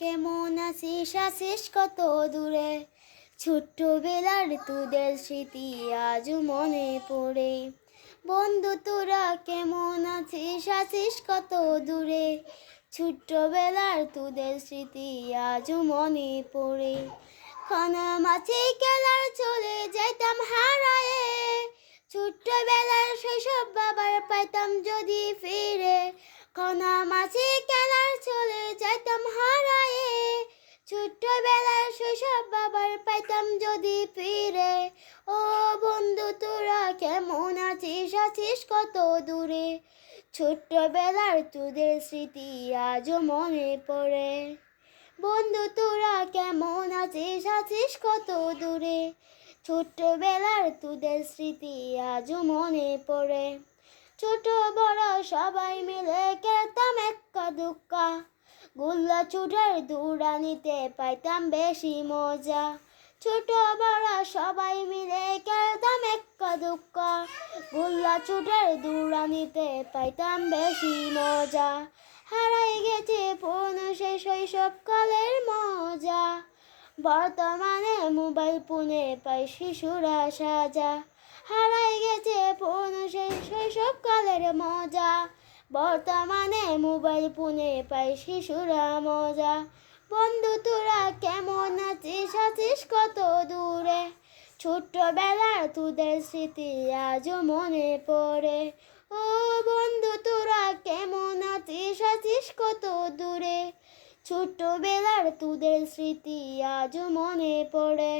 কেমন আছিস আছিস কত দূরে, ছোট্টবেলার তোদের স্মৃতি আজও মনে পড়ে। বন্ধু তোরা কেমন আছিস আছিস কত দূরে, ছোট্টবেলার তোদের স্মৃতি আজও মনে পড়ে। খানা মাছে খেলার চলে যাইতাম হারায়ে, ছোট্টবেলার শৈশব বাবার পাইতাম যদি ফিরে। খানা মাছে খেলার চলে যাইতাম হারায়ে, ছোট্টবেলার শৈশব বাবার পাইতাম যদি ফিরে। ও বন্ধু তোরা কেমন আছিস আছিস কত দূরে, ছোট্টবেলার তোদের স্মৃতি আজও মনে পড়ে। বন্ধু তোরা কেমন আছিস আছিস কত দূরে, ছোট্টবেলার তোদের স্মৃতি আজও মনে পড়ে। ছোট বড় সবাই মিলে খেলতাম এক্কা দুক্কা, গোল্লা ছুটের দৌড়ানিতে পাইতাম বেশি মজা। ছোট বড় সবাই মিলে খেলতাম এক্কা দুক্কা, গোল্লা ছুটের দৌড়ানিতে পাইতাম বেশি মজা। হারাই গেছে পুরনো সেই শৈশবকালের মজা, বর্তমানে মোবাইল ফোনে পাই শিশুরা সাজা। হারাই গেছে পুরনো সেই শৈশবকালের মজা, বর্তমানে মোবাইল ফোনে পাই শিশুরা মজা। বন্ধু তোরা কেমন আছিস আছিস কত দূরে, ছোট্টবেলার তোদের স্মৃতি আজও মনে পড়ে। ও বন্ধু তোরা কেমন আছিস আছিস কত দূরে, ছোট্টবেলার তোদের স্মৃতি আজও মনে পড়ে।